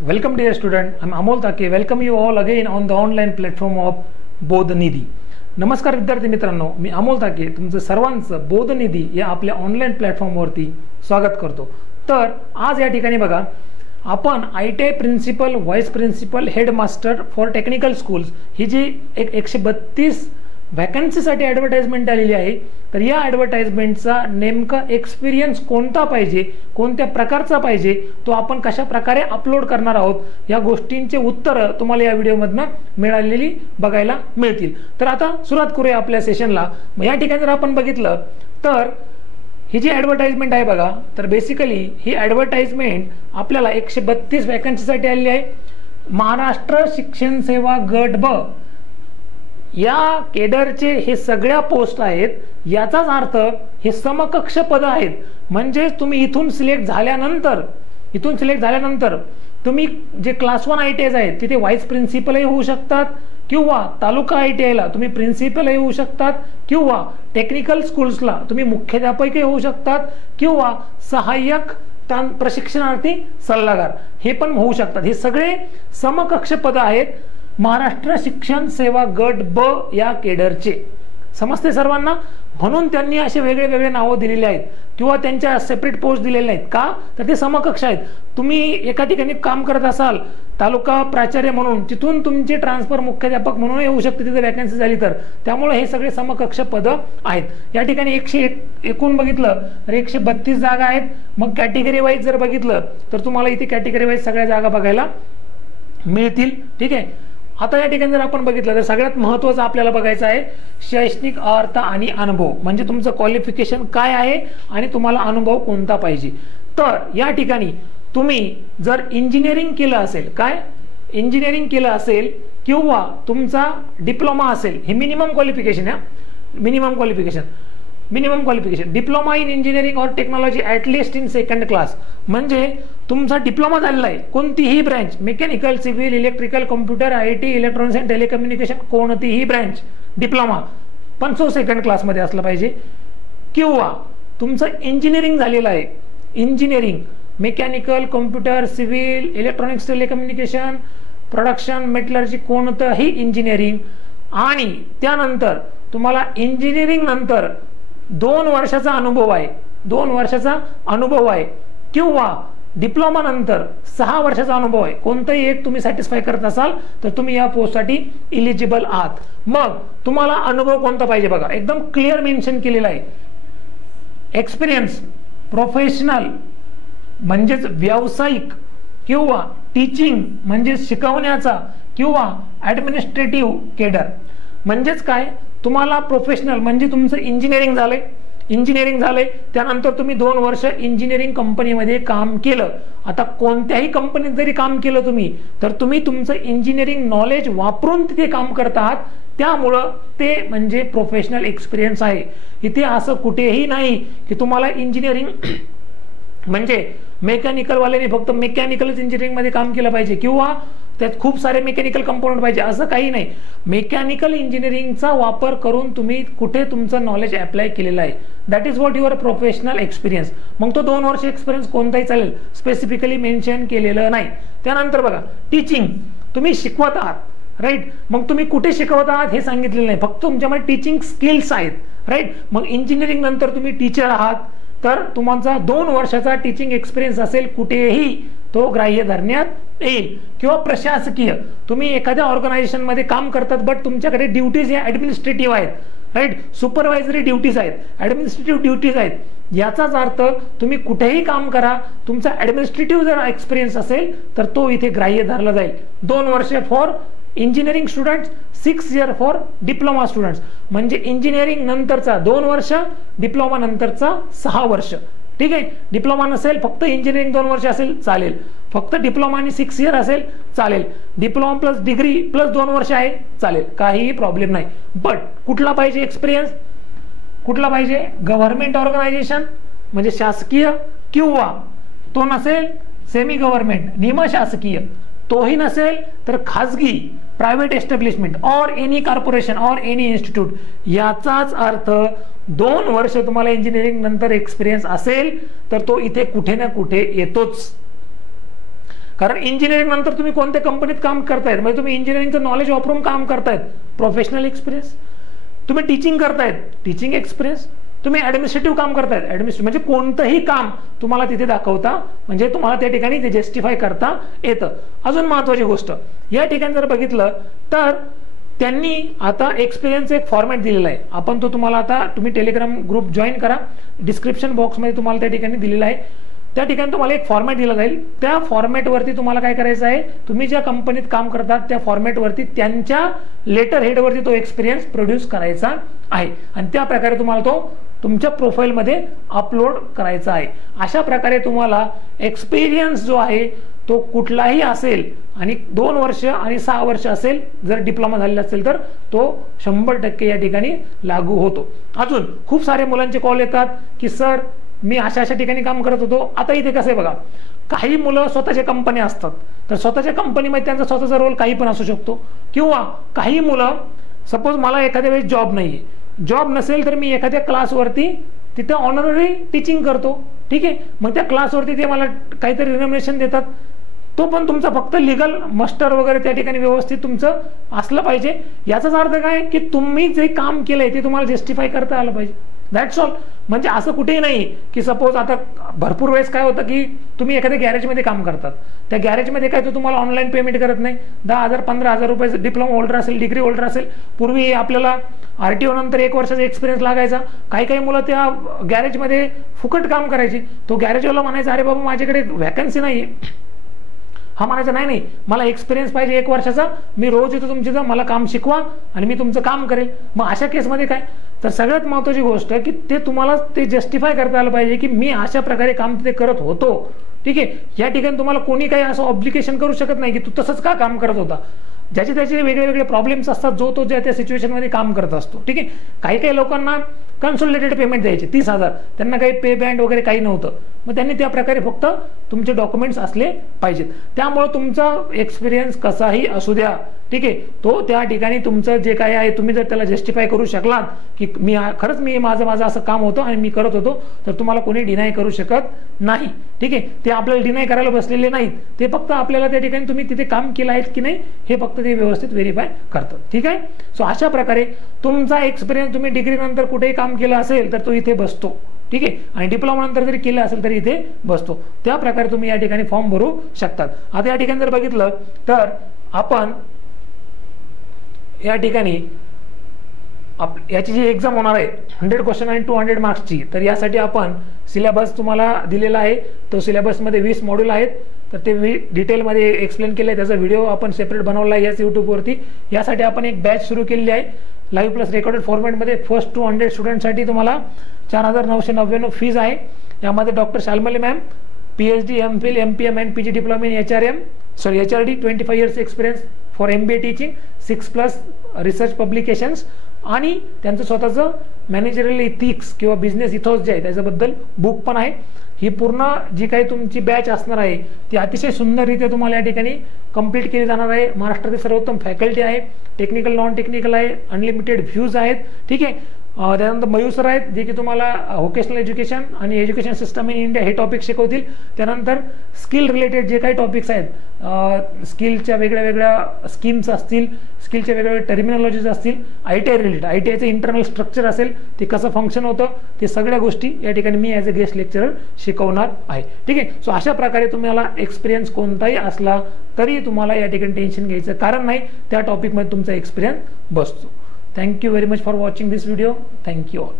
Welcome dear student, I am Amol Take. Welcome you all again on the online platform of बोधनिधी. नमस्कार विद्यार्थी मित्रांनो, मी अमोल ताके तुमचं सर्वांचं बोधनिधी या आपल्या ऑनलाईन प्लॅटफॉर्मवरती स्वागत करतो. तर आज या ठिकाणी बघा, आपण ITI principal, vice principal, headmaster for technical schools ही जी 132 वॅकन्सीसाठी ॲडव्हर्टाइजमेंट आलेली आहे. तर या ॲडव्हर्टाइजमेंटचा नेमका एक्सपिरियन्स कोणता पाहिजे, कोणत्या प्रकारचा पाहिजे, तो आपण कशा प्रकारे अपलोड करणार आहोत, या गोष्टींचे उत्तरं तुम्हाला या व्हिडिओमधनं मिळालेली बघायला मिळतील. तर आता सुरुवात करूया आपल्या सेशनला. या ठिकाणी जर आपण बघितलं तर ही जी ॲडव्हर्टाइजमेंट आहे बघा, तर बेसिकली ही ॲडव्हर्टाइजमेंट आपल्याला 132 वॅकन्सीसाठी आलेली आहे. महाराष्ट्र शिक्षण सेवा गट ब या केडरचे हे सगळ्या पोस्ट आहेत. याचाच अर्थ हे समकक्ष पद आहेत. म्हणजे तुम्ही इथून सिलेक्ट झाल्यानंतर तुम्ही जे क्लास 1 ITIs आहेत तिथे व्हाईस प्रिन्सिपलही होऊ शकतात, किंवा तालुका ITIला तुम्ही प्रिन्सिपलही होऊ शकतात, किंवा टेक्निकल स्कूल्सला तुम्ही मुख्याध्यापकही होऊ शकतात, किंवा सहाय्यक प्रशिक्षणार्थी सल्लागार हे पण होऊ शकतात. हे सगळे समकक्ष पद आहेत महाराष्ट्र शिक्षण सेवा गट ब या केडरचे. समजते सर्वांना? म्हणून त्यांनी असे वेगळे वेगळे नावं दिलेले आहेत, किंवा त्यांच्या सेपरेट पोस्ट दिलेले आहेत. का? तर ते समकक्ष आहेत. तुम्ही एका ठिकाणी काम करत असाल तालुका प्राचार्य म्हणून, तिथून तुमचे ट्रान्सफर मुख्याध्यापक म्हणून येऊ शकते तिथे वॅकन्सी झाली तर. त्यामुळे हे सगळे समकक्ष पद आहेत. या ठिकाणी 101 बघितलं तर 132 जागा आहेत. मग कॅटेगरी वाईज जर बघितलं तर तुम्हाला इथे कॅटेगरी वाईज सगळ्या जागा बघायला मिळतील. ठीक आहे. आता या ठिकाणी जर आपण बघितलं तर सगळ्यात महत्त्वाचं आपल्याला बघायचं आहे शैक्षणिक अर्हता आणि अनुभव. म्हणजे तुमचं क्वालिफिकेशन काय आहे आणि तुम्हाला अनुभव कोणता पाहिजे. तर या ठिकाणी तुम्ही जर इंजिनिअरिंग केलं असेल, इंजिनिअरिंग केलं असेल, किंवा तुमचा डिप्लोमा असेल, हे मिनिमम क्वालिफिकेशन आहे. Minimum qualification diploma in engineering और technology at least in second class. म्हणजे तुमचा डिप्लोमा झालेला आहे कोणतीही branch, mechanical, civil, electrical, computer, IT, electronics and telecommunication, कोणतीही ब्रँच डिप्लोमा पण तो सेकंड क्लासमध्ये असला पाहिजे. किंवा तुमचं इंजिनिअरिंग झालेलं आहे, engineering mechanical, computer, civil, electronics, telecommunication, production, metallurgy, कोणतंही इंजिनिअरिंग, आणि त्यानंतर तुम्हाला इंजिनिअरिंग नंतर 2 वर्षाचा अनुभव आहे, किंवा डिप्लोमा नंतर 6 वर्षाचा अनुभव आहे, कोणताही एक तुम्ही सॅटिस्फाय करत असाल तर तुम्ही या पोस्टसाठी इलिजिबल आहात. मग तुम्हाला अनुभव कोणता पाहिजे बघा, एकदम क्लिअर मेन्शन केलेला आहे. एक्सपिरियन्स प्रोफेशनल म्हणजेच व्यावसायिक, किंवा टीचिंग म्हणजे शिकवण्याचा, किंवा ॲडमिनिस्ट्रेटिव्ह केडर. म्हणजेच काय, तुम्हाला प्रोफेशनल म्हणजे तुमचं इंजिनिअरिंग झालंय, त्यानंतर तुम्ही 2 वर्ष इंजिनिअरिंग कंपनीमध्ये काम केलं. आता कोणत्याही कंपनीत जरी काम केलं तुम्ही, तर तुम्ही तुमचं इंजिनिअरिंग नॉलेज वापरून तिथे काम करत आहात. त्यामुळं ते म्हणजे प्रोफेशनल एक्सपिरियन्स आहे. इथे असं कुठेही नाही की तुम्हाला इंजिनिअरिंग म्हणजे मेकॅनिकलवाल्याने फक्त मेकॅनिकलच इंजिनिअरिंगमध्ये काम केलं पाहिजे, किंवा त्यात खूप सारे मेकॅनिकल कंपोनंट पाहिजे, असं काही नाही. मेकॅनिकल इंजिनिअरिंगचा वापर करून तुम्ही कुठे तुमचं नॉलेज अप्लाय केलेलं आहे, that is what your professional experience. मग तो 2 वर्ष एक्सपिरियन्स कोणताही चालेल, स्पेसिफिकली मेन्शन केलेलं नाही. त्यानंतर बघा टीचिंग, तुम्ही शिकवत आहात, राईट. मग तुम्ही कुठे शिकवत आहात हे सांगितलेलं नाही, फक्त तुमच्यामध्ये टीचिंग स्किल्स आहेत, राईट. मग इंजिनिअरिंग नंतर तुम्ही टीचर आहात, तर तुमचा 2 वर्षाचा टीचिंग एक्सपिरियन्स असेल कुठेही, तो ग्राह्य धरण्यात येईल. किंवा प्रशासकीय, तुम्ही एखाद्या ऑर्गनायझेशनमध्ये काम करतात, बट तुमच्याकडे ड्युटीज या ॲडमिनिस्ट्रेटिव्ह आहेत, राईट. सुपरवायझरी ड्युटीज आहेत, ॲडमिनिस्ट्रेटिव्ह ड्युटीज आहेत. याचाच अर्थ तुम्ही कुठेही काम करा, तुमचा ॲडमिनिस्ट्रेटिव्ह जर एक्सपिरियन्स असेल तर तो इथे ग्राह्य धरला जाईल. 2 वर्ष for engineering students, 6 year for diploma students. म्हणजे इंजिनिअरिंग नंतरचा 2 वर्ष, डिप्लोमा नंतरचा 6 वर्ष. ठीक आहे. डिप्लोमा नसेल, फक्त इंजिनिअरिंग 2 वर्ष असेल चालेल, फक्त डिप्लोमा आणि 6 इयर असेल चालेल, डिप्लोमा प्लस डिग्री प्लस 2 वर्ष आहे चालेल, काहीही प्रॉब्लेम नाही. बट कुठला पाहिजे एक्सपिरियन्स, कुठला पाहिजे, गव्हर्नमेंट ऑर्गनायझेशन म्हणजे शासकीय, किंवा तो नसेल सेमी गव्हर्नमेंट निमशासकीय, तोही नसेल तर खाजगी प्रायव्हेट एस्टॅब्लिशमेंट और एनी कॉर्पोरेशन और एनी इन्स्टिट्यूट. याचाच अर्थ 2 वर्ष तुम्हाला इंजिनिअरिंग नंतर एक्सपिरियन्स असेल तर तो इथे कुठे ना कुठे येतोच. कारण इंजिनिअरिंग नंतर तुम्ही कोणत्या कंपनीत काम करतायत, म्हणजे तुम्ही इंजिनिअरिंगचं नॉलेज वापरून काम करतायत, प्रोफेशनल एक्सपिरियन्स. तुम्ही टीचिंग करतायत, टीचिंग एक्सपिरियन्स. तुम्ही ॲडमिनिस्ट्रेटिव्ह काम करतायत, ॲडमिनिस्ट्रेटिव्ह, म्हणजे कोणतंही काम तुम्हाला तिथे दाखवता, म्हणजे तुम्हाला त्या ठिकाणी ते जस्टिफाय करता येतं. अजून महत्त्वाची गोष्ट या ठिकाणी जर बघितलं तर त्यांनी आता एक्सपिरियन्स एक फॉर्मॅट दिलेला आहे. आपण तो तुम्हाला आता तुम्ही टेलिग्राम ग्रुप जॉईन करा, डिस्क्रिप्शन बॉक्समध्ये तुम्हाला त्या ठिकाणी दिलेला आहे. त्या ठिकाणी तुम्हाला एक फॉर्मॅट दिला जाईल. त्या फॉर्मॅटवरती तुम्हाला काय करायचं आहे, तुम्ही ज्या कंपनीत काम करतात त्या फॉर्मॅटवरती त्यांच्या लेटर हेडवरती तो एक्सपिरियन्स प्रोड्यूस करायचा आहे आणि त्या प्रकारे तुम्हाला तो तुमच्या प्रोफाईलमध्ये अपलोड करायचा आहे. अशा प्रकारे तुम्हाला एक्सपिरियन्स जो आहे तो कुठलाही असेल आणि 2 वर्ष आणि 6 वर्ष असेल, जर डिप्लोमा झालेला असेल तर तो 100% या ठिकाणी लागू होतो. अजून खूप सारे मुलांचे कॉल येतात की सर मी अशा ठिकाणी काम करत होतो. आता इथे कसं आहे बघा, काही मुलं स्वतःच्या कंपनी असतात, तर स्वतःच्या कंपनीमध्ये त्यांचा स्वतःचा रोल काही पण असू शकतो. किंवा काही मुलं सपोज मला एखाद्या वेळेस जॉब नाही आहे, जॉब नसेल तर मी एखाद्या क्लासवरती तिथे ऑनररी टीचिंग करतो. ठीक आहे, मग त्या क्लासवरती ते मला काहीतरी रिनोमिनेशन देतात. तो पण तुमचा फक्त लिगल मस्टर वगैरे त्या ठिकाणी व्यवस्थित तुमचं असलं पाहिजे. याचाच अर्थ काय की तुम्ही जे काम केलंय ते तुम्हाला जस्टिफाय करता आलं पाहिजे. That's all. म्हणजे असं कुठेही नाही की सपोज आता भरपूर वेळेस काय होतं की तुम्ही एखाद्या गॅरेजमध्ये काम करतात, त्या गॅरेजमध्ये काय तो तुम्हाला ऑनलाईन पेमेंट करत नाही. 10,000 15,000 रुपये डिप्लोमा होल्डर असेल, डिग्री होल्डर असेल. पूर्वी आपल्याला RTO नंतर 1 वर्षाचा एक्सपिरियन्स लागायचा. काही मुलं त्या गॅरेजमध्ये फुकट काम करायची. तो गॅरेजवाला म्हणायचा अरे बाबा माझ्याकडे व्हॅकन्सी नाही आहे. हा म्हणायचा नाही मला एक्सपिरियन्स पाहिजे 1 वर्षाचा, मी रोज येतो तुमच्या, मला काम शिकवा आणि मी तुमचं काम करेल. मग अशा केसमध्ये काय, तर सगळ्यात महत्त्वाची गोष्ट की ते तुम्हाला ते जस्टिफाय करता आलं पाहिजे की मी अशा प्रकारे काम तिथे करत होतो. ठीक आहे, या ठिकाणी तुम्हाला कोणी काही असं ऑब्लिगेशन करू शकत नाही की तू तसंच का काम करत होता. ज्याचे त्याचे वेगळे वेगळे प्रॉब्लेम्स असतात, जो तो ज्या त्या सिच्युएशनमध्ये काम करत असतो. ठीक आहे, काही लोकांना कन्सोलिडेटेड पेमेंट द्यायचे 30,000, त्यांना काही पे बँड वगैरे काही नव्हतं. मग त्यांनी त्या प्रकारे फक्त तुमचे डॉक्युमेंट्स असले पाहिजेत. त्यामुळे तुमचा एक्सपिरियन्स कसाही असू द्या, ठीक आहे, तो त्या ठिकाणी तुमचं जे काय आहे तुम्ही जर त्याला जस्टिफाय करू शकलात की मी खरंच माझं असं काम होतं आणि मी करत होतो, तर तुम्हाला कोणी डिनाय करू शकत नाही. ठीक आहे, ते आपल्याला डिनाय करायला बसलेले नाहीत, ते फक्त आपल्याला त्या ठिकाणी तुम्ही तिथे काम केलं आहे की नाही हे फक्त ते व्यवस्थित व्हेरीफाय करतात. ठीक आहे, सो अशा प्रकारे तुमचा एक्सपिरियन्स तुम्ही डिग्री नंतर कुठेही काम केलं असेल तर तो इथे बसतो. ठीक आहे, आणि डिप्लोमा नंतर जरी केलं असेल तरी इथे बसतो. त्या प्रकारे तुम्ही या ठिकाणी फॉर्म भरू शकतात. आता या ठिकाणी जर बघितलं तर आपण या ठिकाणी याची जी एक्झाम होणार आहे 100 क्वेश्चन आणि 200 मार्क्सची, तर यासाठी आपण सिलेबस तुम्हाला दिलेला आहे. तो सिलेबसमध्ये 20 मॉड्यूल आहेत, तर ते डिटेलमध्ये एक्सप्लेन केलं आहे. त्याचा व्हिडिओ आपण सेपरेट बनवला आहे याच यूट्यूबवरती. यासाठी आपण एक बॅच सुरू केलेली आहे लाईव्ह प्लस रेकॉर्डेड फॉर्मॅटमध्ये. फर्स्ट 200 स्टुडंटसाठी तुम्हाला 4,999 फीज आहे. यामध्ये doctor Shalmali ma'am, PhD, MPhil, MPM and PG diploma in HRD, 25 years experience for MBA teaching, 6+ research publications आणि त्यांचं स्वतःचं मॅनेजरियल इथिक्स किंवा बिझनेस इथॉस जे आहे त्याच्याबद्दल बुक पण आहे. ही पूर्ण जी काही तुमची बॅच असणार आहे ती अतिशय सुंदररित्या तुम्हाला या ठिकाणी कंप्लीट केली जाणार आहे. महाराष्ट्रातील सर्वोत्तम फॅकल्टी आहे, टेक्निकल नॉन टेक्निकल आहे, अनलिमिटेड व्ह्यूज आहेत. ठीक आहे, त्यानंतर मयूर सर आहेत जे की तुम्हाला व्होकेशनल एज्युकेशन आणि एज्युकेशन सिस्टम इन इंडिया हे टॉपिक शिकवतील. त्यानंतर स्किल रिलेटेड जे काही टॉपिक्स आहेत, स्किलच्या वेगळ्या वेगळ्या स्कीम्स असतील, स्किलच्या वेगवेगळ्या टर्मिनॉलॉजीज असतील, ITI रिलेटेड, ITIचं इंटरनल स्ट्रक्चर असेल, ते कसं फंक्शन होतं, ते सगळ्या गोष्टी या ठिकाणी मी ॲज अ गेस्ट लेक्चरर शिकवणार आहे. ठीक आहे, सो अशा प्रकारे तुम्हाला एक्सपिरियन्स कोणताही असला तरी तुम्हाला या ठिकाणी टेन्शन घ्यायचं कारण नाही, त्या टॉपिकमध्ये तुमचा एक्सपिरियन्स बसतो. Thank you very much for watching this video. Thank you all.